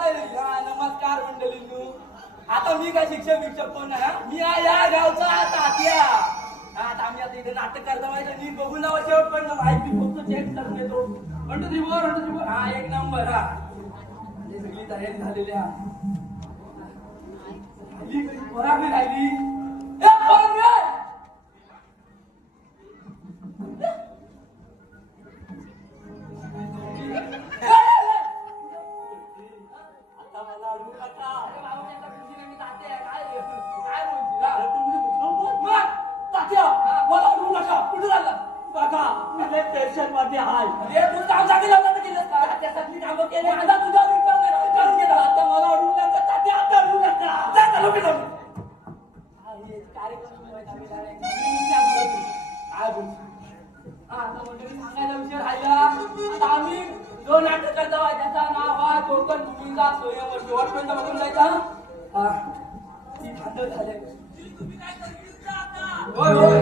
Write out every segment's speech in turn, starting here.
नमस्कार मंडळींनो. आता मी काय शिक्षक कोण नाही, मी या गावचा तात्या. आता आम्ही आता इथे नाटक करता माहिती नीट बघून जावं शेवटपर्यंत माहिती फक्त चेक करून येतो. म्हणतो हा एक नंबर. हा सगळी तयारी झालेली बराबरी राहिली. पेशंट मध्ये हाय तू काम सांगितलं होतं केलं का? त्यासाठी कामं केले. आता तुझा विचार घेतला. आता मला अडवू नका तात्या, आता अडवू नका. आता मंडळी सांगायचा विषय राहिला. आता आम्ही जो नाटक करतो त्याचं नाव आहे कोकण भूमीचा स्वयंवर. शेवटपर्यंत बघून जायचा. ती खातं झाले. होय होय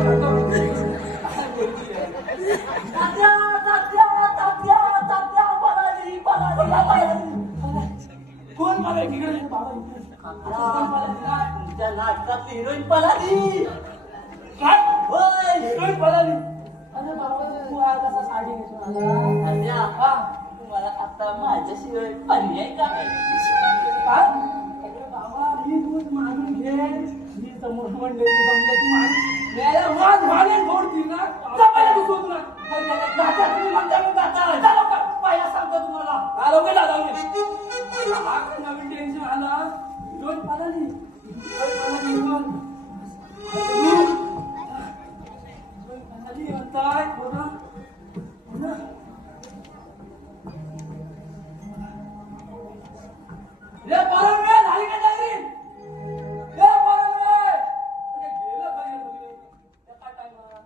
कोण मला तिकडे तुमच्या नाटकातली हिरोईन पलाली. काय होय हिरोईन पलाली. अरे बाबा तू कसा साडी नेसून आला? तुम्हाला आता माझ्याशिवाय पर्याय काय? बाबा ही दूध मागून घे. ही समोर मंडळी जमल्याची मागणी याला वाद मानेन फोडतील ना. जमायला तू सोड ना. तुम्ही म्हणता मी जाता. चला का पाया सांगतो तुम्हाला. हा लवकर जा जाऊन हा नवीन टेन्शन आला. हिरोईन पलाली. म्हणताय बघा रे परम रे झाली का तयारी? रे परम रे गेलं पाहिजे सगळे त्या टाइमला.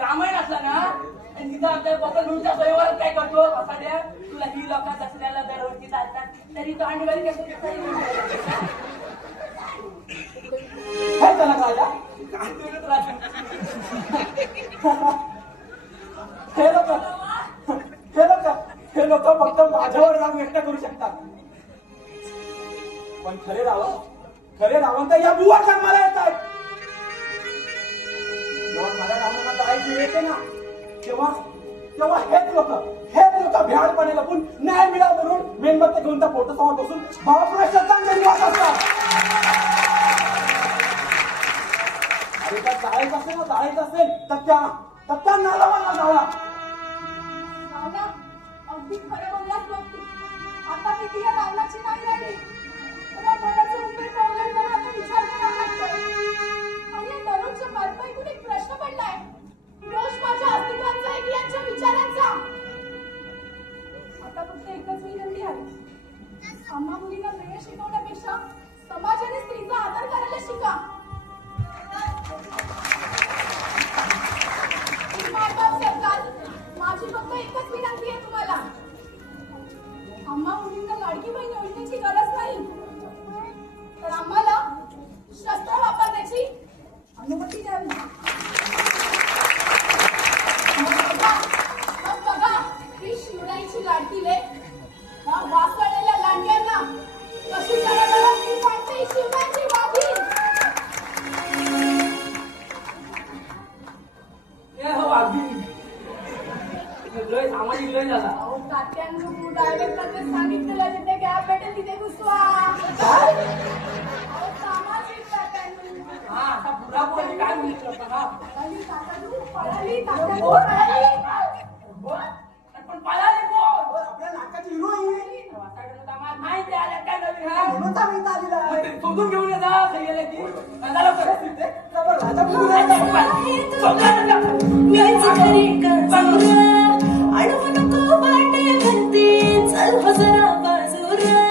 रामायण असला ना तिथं आपल्या कोकणच्या स्वयंवर काय करतो असा तुला ही लोक दसऱ्याला दरवर्षी चालतात तरी तो अंडवारी हे लोक फक्त माझ्यावर राग व्यक्त करू शकतात पण खरे रावण तर या बुवा जन्माला येतात. जेव्हा माझ्या रावणाला जायची येते ना तेव्हा हेच लोक भ्याडपणे लपून न्याय मिळावा म्हणून मेणबत्ती घेऊन त्या फोटो समोर बसून महापुरुष श्रद्धांजली वाहत असतात. अरे त्या जाळायचं असेल तर त्या नालावाला जाळा. अगदी खरं बोललास बघ तू. आता किती या रावणाची नाही राहिली. मनाचं रुपये प्रॉब्लेम आता विचार करावा लागतोय. आणि या दररोजच्या मार्पाईतून एक प्रश्न पडलाय. दोष माझ्या अस्तित्वाचा आहे की यांच्या विचारांचा? आता फक्त एकच विनंती आहे. आम्हा मुलींना वेळ शिकवण्यापेक्षा समाजाने स्त्रीचा आदर करायला शिका. मायबाप सरकार माझी फक्त एकच विनंती आहे तुम्हाला. आम्हा मुलींना लाडकी बहीण योजनेची गरज नाही तर आम्हाला लय सामाजिक लय झाला. अहो, तात्यांनो, डायरेक्टरने सांगितलेलं जिथे गॅप भेटेल तिथे घुसवा. काय? अहो, सामाजिक तात्यांनो. हा आता पुरा पुढे काय म्हणतो का? पळाली तात्यांनो, पळाली तात्यांनो, पळाली. पण पळाली कोण? आपल्या नाटकाची हिरोईन वासाड्यानं दामात नाही ते आल्या काय नवीन हा? म्हणून तर मी इथं आलेला मग आहे. ते शोधून घेऊन ये जा काही गेलं की धंदा लवकर असते. जबर राजा बघू द्या. मीच करी कचुरा अडवू नको वाटे भरते चल हो जरा बाजूरा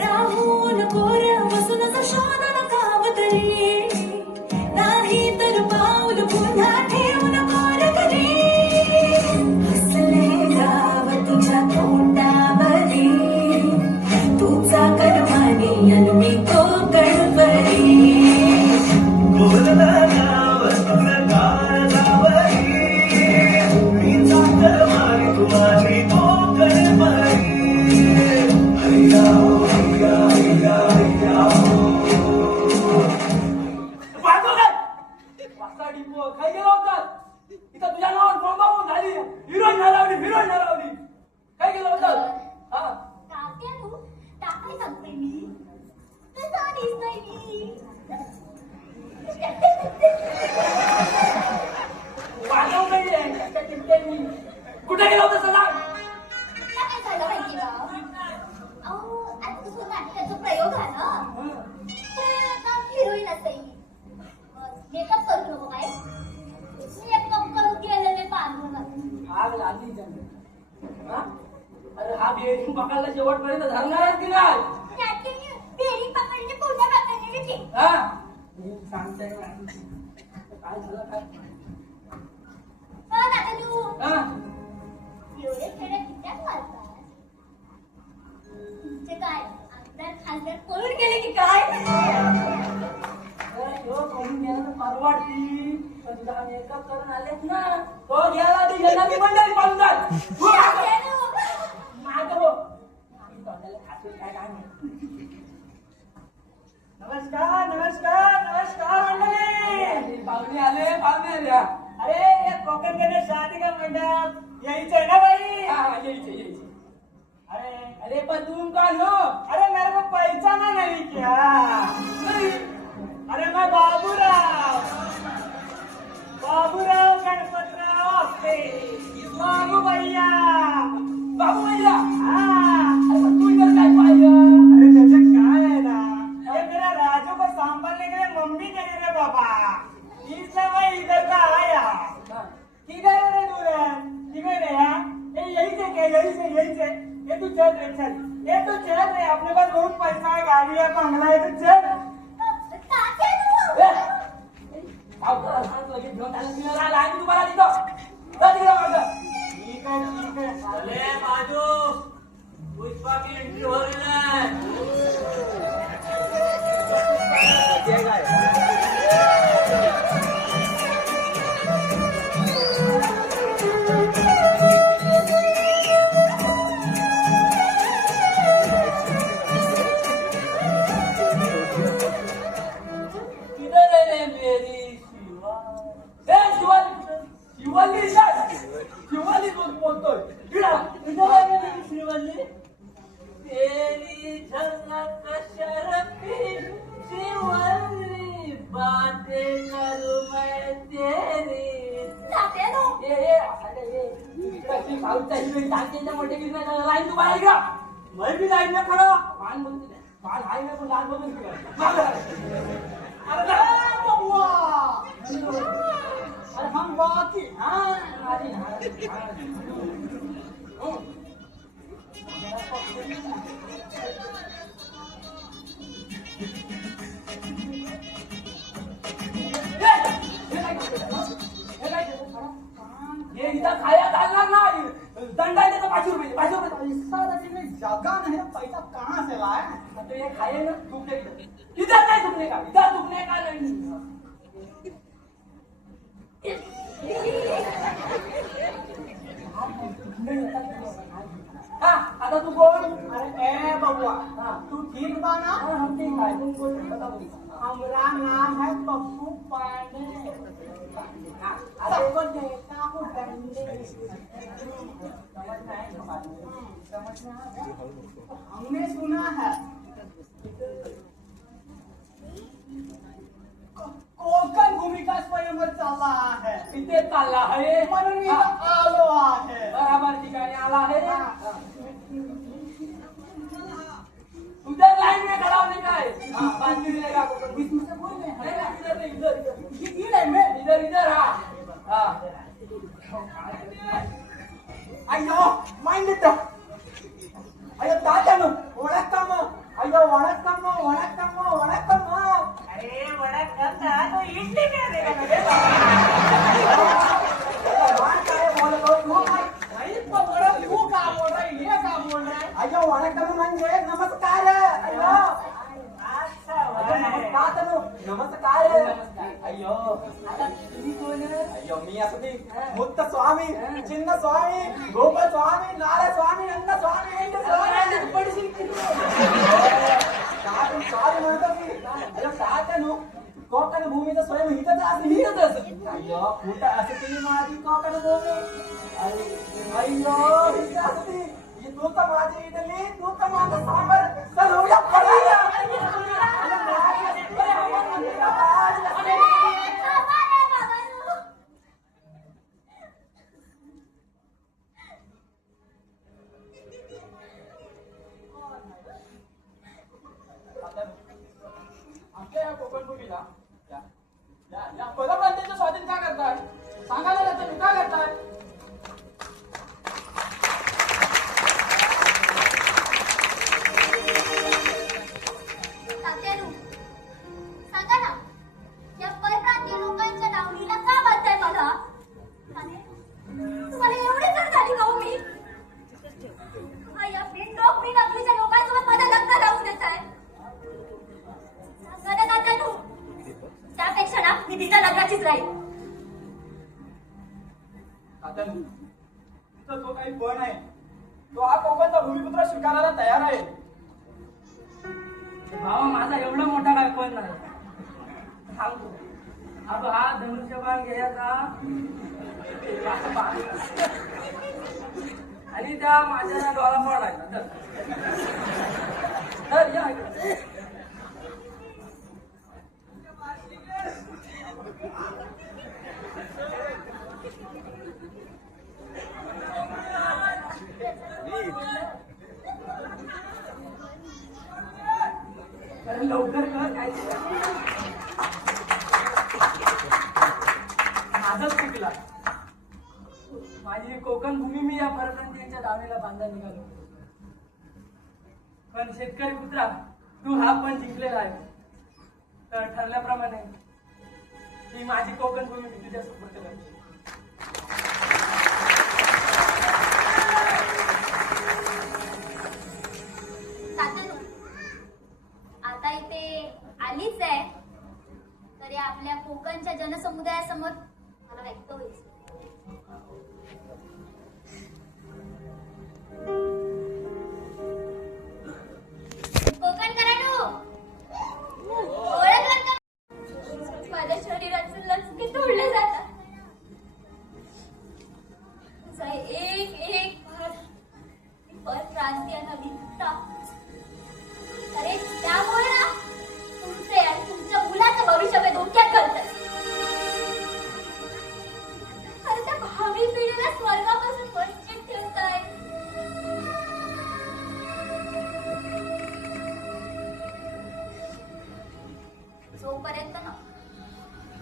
राहू नको रे बसूनच शोधन काम तरी नाही तर पाऊल पुन्हा ठेवू नको रे कधी हसले गाव तुझ्या तोंडावरी तुझा कर्मानी अन मी कोकण परी वासाडी पो काय गेला होता इथं तुझ्या नावावर बोंबाबोंब झाली. हिरोईन हिरोईन लावली काय गेलं होतं? हा तात्यांनो, तात्या सांगते मी. तसा दिसतोय मी. वाजव नाहीये त्या टिपक्यांनी. कुठे गेला होता सदा? तुला काय झालं माहिती का? अहो, आता तुझं नाटकाचा प्रयोग आहे ना? प्रयोगात हिरोईन असेल. मेकअप करू नको काय? मेकअप करून गेलेले पांढरं. आग लागली त्यांना. हा? अरे हा बेडरूम पकडला शेवटपर्यंत धरणार आहे की नाही? नाट्याने बेडी पकडली, पुन्हा पकडली की. हा? मी सांगते ना. काय झालं काय? हो, तात्यांनो. हा? एवढे खेळ कित्याक मारतात? तुमचे काय आमदार खासदार पळून गेले की काय? अरे ह्यो सोडून गेला तर परवडती. पण तुझा मेकअप करून आलेत ना. तो गेला ती जनाची मंडळी पाहून जाल. तू तात्यांनो. मागं हो. आम्ही तोंडाला खातोय काय काय माहिती. नमस्कार नमस्कार नमस्कार मंडळी. पाहुणे आले पाहुणे आले. हा. अरे ये कोकण गणेश शादी का मंडप यायचं आहे ना बाई? हा यायचे. अरे अरे पण तुम कौन हो? अरे मेरे को पहचाना नहीं क्या? नहीं. अरे मैं बाबूराव गणपतराव आपटे बाबू भैया. बाबू भैया. हाँ. अरे पण तू इधर काय पाहिलं? अरे त्याचे काय आहे ना, ये मेरा राजू को संभालने के लिए मम्मी नहीं रे बाबा, इसलिए मैं इधर का आया. हा. किधर है रे दुल्हन? किधर है यार? ये यही से क्या? यही से ये तू चल रे चल. ये तू चल रे, अपने पास बहुत पैसा है, गाड़ी है, बंगला है, तू चल. तात्यांनो. ए! सावकार सांग लगेच घेऊन आला. मी राहिला आहे तुम्हाला तिथं. जा तिकडे मागं. ठीक है. अरे बाजू पुष्पा की एंट्री हो रही है. किधर है रे मेरी शिवा? ए शिवाली शिवाली बोलतोय. इधर है मेरी श्रीवल्ली. तेरी झलक शर्फी श्रीवल्ली बातें करूं मैं तेरी. तात्यांनो. साऊथच्या हिरोईन तात्यांच्या मोठे लाईन तुम्हाला ऐका. मैं भी लाइन में खड़ा. पान बोलते पान आहे ना पण लाल बघून मागं. अरे बबुआ, अरे हम बाकी हाँ. आली ना. हो. हे इथं खाया चालणार नाही. दंड आहे त्याचा 500 रुपये. 500 रुपये. पैसा रखने में जगह नहीं है, पैसा कहाँ से लाए? आता हे खाये ना दुखणे इधर नाही दुखणे का? इधर दुखणे का नाही? हा आता तू बोल. अरे ए बबुआ, हाँ. तू ठीक बा ना? हाँ, हम ठीक है. तुम बोल बता बोल. हमारा नाम है पप्पू पांडे. हाँ, सबको देखा हूँ गंदे. हमने सुना है कोकण भूमिका स्वयंवर चालला आहे तिथे चालला आहे म्हणून मी हा, इथं आलो आहे बराबर ठिकाणी आला आहे उधर लाइन में खड़ा होने का है हाँ बात नहीं रहेगा कोकण बीच में से कोई नहीं है इधर नहीं इधर इधर ये लाइन में इधर इधर हाँ हाँ अय्यो माहिती अय्यो तात्यानो वणक्कम अय्यो वणक्कम वणक्कम वणक्कम अरे वणक्कम ना तो इडली क्या देगा मेरे मान काय बोलतो तू नहीं तो बड़ा तू का बोल रहा है ये का बोल रहा है अय्यो वणक्कम म्हणजे नमस्कार अय्यो अच्छा तात्यानो नमस्कार अय्यो आता तुम्ही कोण आहे अय्यो मी असती मुक्त स्वामी चिन्ह स्वामी गोपाल स्वामी नारायण स्वामी नंद स्वामी वेंकट स्वामी पडशील की काय काय म्हणतो मी अय्यो काय नु कोकण भूमीचं स्वयं हितच असली इथंच असं. अय्यो कुठं असं ती माझी कोकण भूमी अय्यो हित असती ही तू तर माझी इडली तू तर माझं सांबर चल होऊया पळूया आपल्या या कोकण भूमीला या परप्रांतांच्या स्वाधीन का करताय सांगायला त्याचं मी का करताय तात्यानू, सांगा ना, या परप्रांतीय लोकांच्या दावणीला का बांधताय मला? आणि तुम्हाला एवढी जड झाली का हो मी? हा, या बिनडोकरी नकलीच्या लोकांसोबत माझं लग्न लावून देताय. सांगा ना तात्यानू, त्यापेक्षा ना मी तिच्या लग्नाचीच राहील. आता तिथं जो काही पण आहे तो हा कोकणचा भूमिपुत्र स्वीकारायला तयार आहे भावा माझा एवढा मोठा काय पण नाही सांगतो आता हा धनुष्यबाण घ्यायचा असं बाण. आणि त्या माझ्या डोळा पडायचा तर या इकडे. अरे लवकर कर काय माझंच चुकला माझी कोकण भूमी मी या परप्रांतीयांच्या दावेला बांधा निघालो पण शेतकरी पुत्रा तू हा पण जिंकलेला आहे तर ठरल्याप्रमाणे ही माझी कोकण भूमी मी तुझ्या सुपूर्द करते तात्यानू, आता इथे आलीच आहे तरी आपल्या कोकणच्या जनसमुदायासमोर मला व्यक्त व्हायचं. कोकणकरांनो, ओळखलं का? माझ्या शरीराचे लचके तोडले जातात. तुझा एक एक परप्रांतीयांना विकतात. अरे त्यामुळे ना तुमचे आणि तुमच्या मुलाचं भविष्य मी धोक्यात घालतात. अरे त्या भावी पिढीला स्वर्गापासून वंचित ठेवताय. जोपर्यंत ना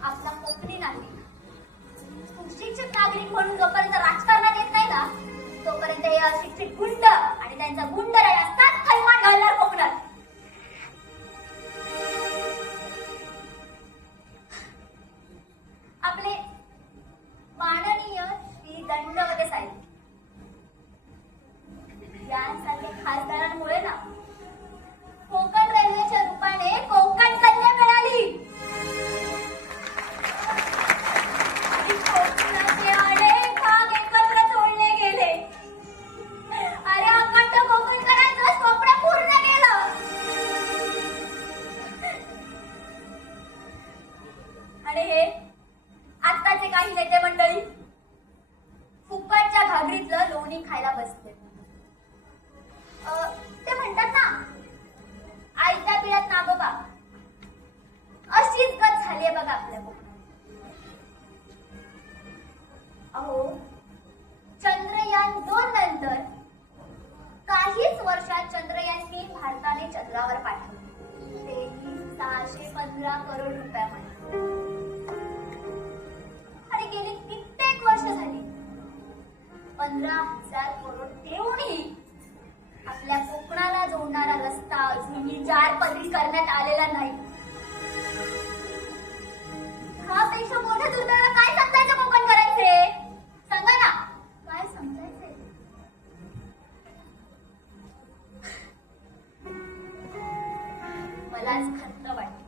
आपला कोकणी नागरिक सुशिक्षित नागरिक म्हणून जोपर्यंत राजकारणात येत नाही ना तोपर्यंत हे अशिक्षित गुंड आणि त्यांचा गुंडराज असतात थैमान घालणार कोकणात. आपले माननीय श्री दंडवते साहेब यांसारख्या खासदारांमुळे ना कोकण रेल्वेच्या रूपाने कोकण कन्या मिळाली. आणि कोकणाचे अनेक भाग एकत्र जोडले गेले. अरे अखंड कोकणकरांचं स्वप्न पूर्ण केलं. आणि हे आत्ताचे काही नेते मंडळी फुकट मी खायला बसते. ते म्हणतात ना, आयत्या पिढ्यात नागोबा, अशीच गत झालीये बघा आपल्या कोकणात. अहो, चंद्रयान 2 नंतर काहीच वर्षात चंद्रयान 3 भारताने चंद्रावर पाठवले. ते 615 करोड रुपयामध्ये. आणि गेली कित्येक वर्ष झाली 15,000 करोड देऊनही आपल्या कोकणाला जोडणारा रस्ता अजूनही 4 पदरी करण्यात आलेला नाही. ह्यापेक्षा मोठ्या दुर्दैवाला काय समजायचं कोकण करायचे? सांगा ना, काय समजायचे? मलाच खंत वाटते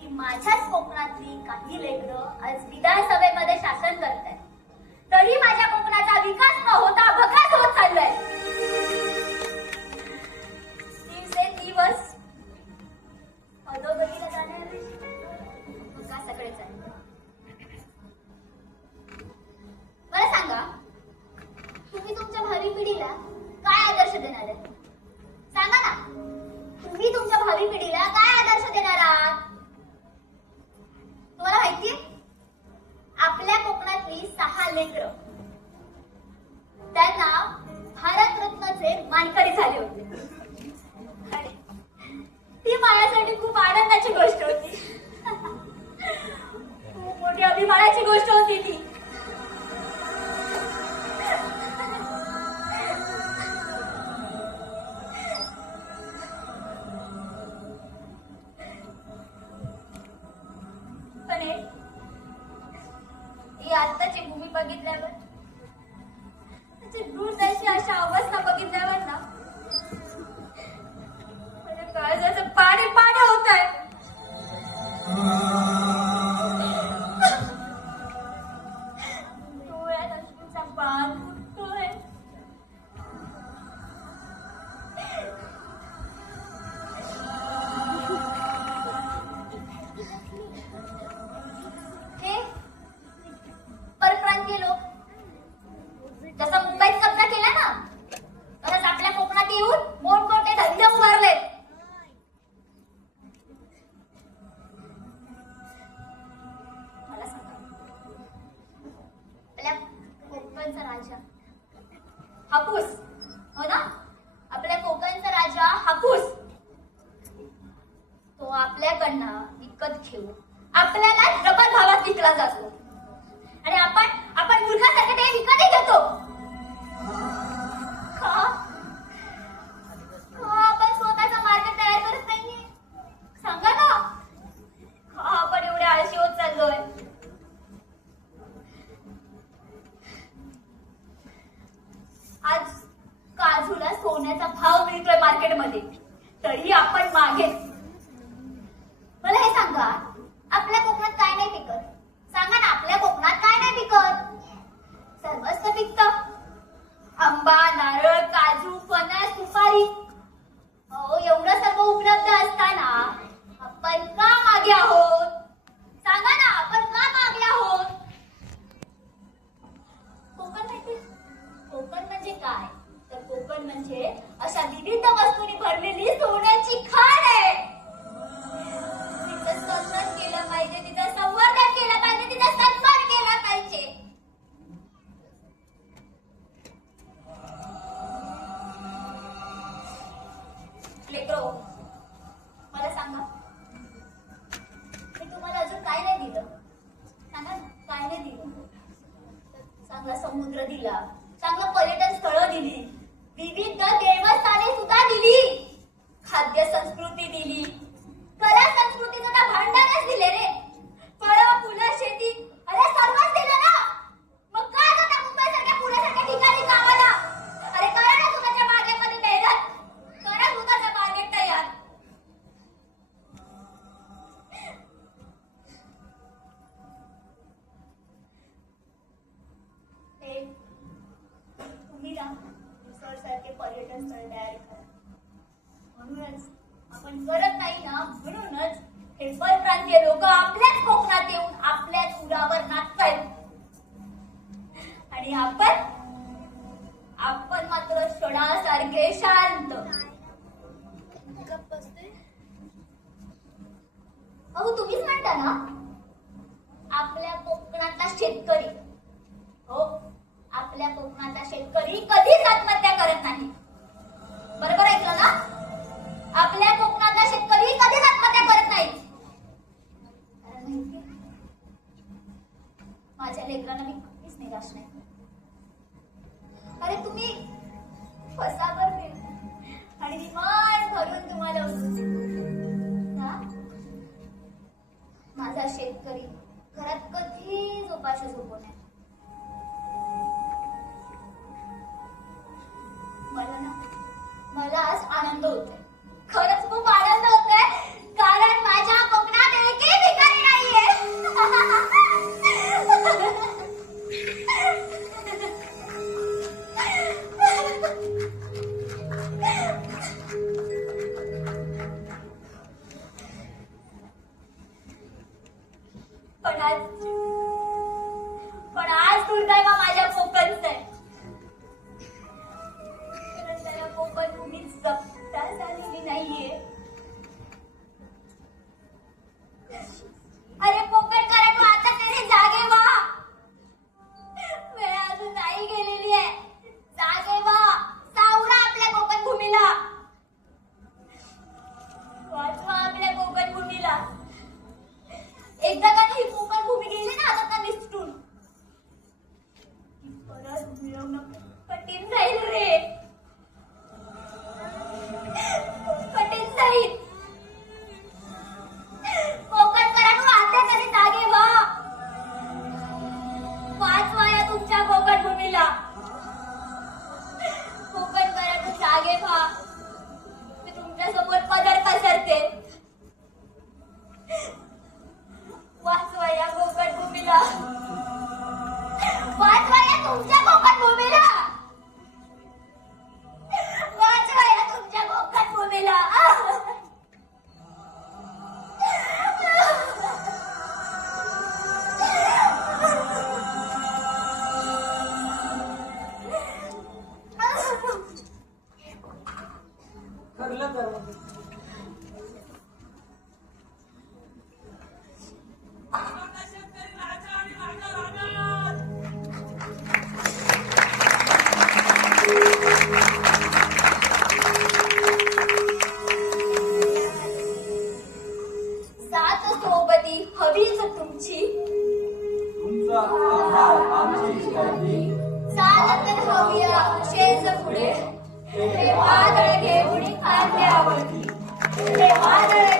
की माझ्याच कोकणातली काही लेकरं आज विधानसभेमध्ये शासन करतायत, तरी माझ्या कोकणाचा विकास न होता भकास होत चाललाय. दिवसेंदिवस अधोगतीला जाण्याऐवजी विकासाकडे चाललंय. मला सांगा, तुम्ही तुमच्या भावी पिढीला काय आदर्श देणार आहे? सांगा ना, तुम्ही तुमच्या भावी पिढीला काय आदर्श देणार आहात? तुम्हाला माहितीये, आपल्या कोकणातली 6 लेकरं त्यांना भारतरत्नचे मानकरी झाले होते. आणि ती माझ्यासाठी खूप आनंदाची गोष्ट होती. खूप मोठी अभिमानाची गोष्ट होती ती. पण ही आत्ताची भूमी बघितल्यावर, त्याची दूरदर्शी अशा अवस्था बघितल्यावर ना, माझ्या काळजाचं पाणी पाणी होत आहे. डोळ्यात अश्रूचा बाण फुटतोय. हे परप्रांतीय लोक जसं मुंबईत कब्जा केला ना, तसंच आपल्या कोकणात येऊन मोठमोठे धंदे उभारलेत. मला सांगा, आपल्या कोकणचा राजा हापूस, हो ना, आपल्या कोकणचा राजा हापूस, तो आपल्याकडनं विकत घेऊन आपल्याला डबल भावात विकला जातो. आणि आपण मूर्खासारखे ते विकतही घेतो. का आपण स्वतःचा मार्ग तयार करत नाहीये? सांगा ना, का आपण एवढे आळशी होत चाललोय? आज काजूला सोन्याचा भाव मिळतोय मार्केटमध्ये, तरी आपण मागे. मला हे सांगा, आपल्या कोकणात काय नाही पिकत? सांगा ना, आपल्या कोकणात काय नाही पिकत? सर्वच तर पिकतं. आंबा, नारळ, काजू, फणस, सुपारी. हो, एवढं सर्व उपलब्ध असताना आपण का मागे आहोत? सांगा ना, आपण का मागे आहोत? कोकण माहिती? कोकण म्हणजे काय? तर कोकण म्हणजे अशा विविध वस्तूंनी भरलेली सोन्याची खाण आहे. तिचं सन्मान केलं पाहिजे, तिचं संवर्धन केलं पाहिजे, तिचा सन्मान केला पाहिजे. लेकरो, मला सांगा, मी तुम्हाला अजून काय नाही दिलं? सांगा ना, काय नाही दिलं? चांगला समुद्र दिला, चांगलं पर्यटन स्थळं दिली, विविध देवस्थाने सुद्धा दिली, खाद्य संस्कृती दिली, कला संस्कृतीचं तर भांडारच दिले रे. फळं, फुलं, शेती, अरे सर्वच दिलं ना. मग का जाता मुंबईसारख्या पुण्यासारख्या ठिकाणी कामाला? अरे करा ना स्वतःच्या बागेमध्ये मेहनत, करा स्वतःच्या बागेत तयार. तुम्ही ना सारखे पर्यटन स्थळ तयार करा. म्हणूनच आपण करत नाही ना, म्हणूनच हे परप्रांतीय लोक आपल्याच कोकणात येऊन आपल्याच उरावर नाचतायत. ऐकता ना? आपल्या कोकणातला शेतकरी, हो, आपल्या कोकणातला शेतकरी कधीच आत्महत्या करत नाही. बरोबर ऐकलं ना? आपल्या कोकणातला शेतकरी कधीच आत्महत्या करत नाही. कारण माहिती, माझ्या लेकरांना मी कधीच निराश नाही. अरे तुम्ही फसावर दिल आणि मी मन भरून तुम्हाला हा? माझा शेतकरी घरात कधीच उपाशी झोपू नये. मला आज आनंद होतोय, खरंच खूप आनंद होतोय, कारण माझ्या कोकणात एकही भिकारी नाहीये. पण आज दुर्दैव माझ्या कोकणचं आहे. कारण त्याला कोकण भूमी जपता झालेली नाहीये. अरे कोकणकरांनो, आता तरी जागे व्हा. वेळ अजून नाही गेलेली आहे. जागे व्हा, सावरा आपल्या कोकण भूमीला, वाचवा आपल्या कोकण भूमीला. एकदा का ही कोकण भूमी गेली ना आता निसटून, परत मिळवणं कठीण जाईल रे, कठीण जाईल. कोकणकरांनो, आता तरी जागे व्हा, वाचवा या तुमच्या कोकण भूमीला. कोकणकरांनो, जागे व्हा, मी तुमच्या समोर पदर पसरते. वाचवा या कोकण भूमीला, वाचवा या तुमच्या कोकण भूमीला, वाचवा या तुमच्या कोकण भूमीला. ठरलं तर मग. सात सोबती हवीच तुमची, तुमचा आभार आमची काळजी. सात तर हवी शेज पुढे, ते वादळ घेऊन खांद्यावरती, ते वादळ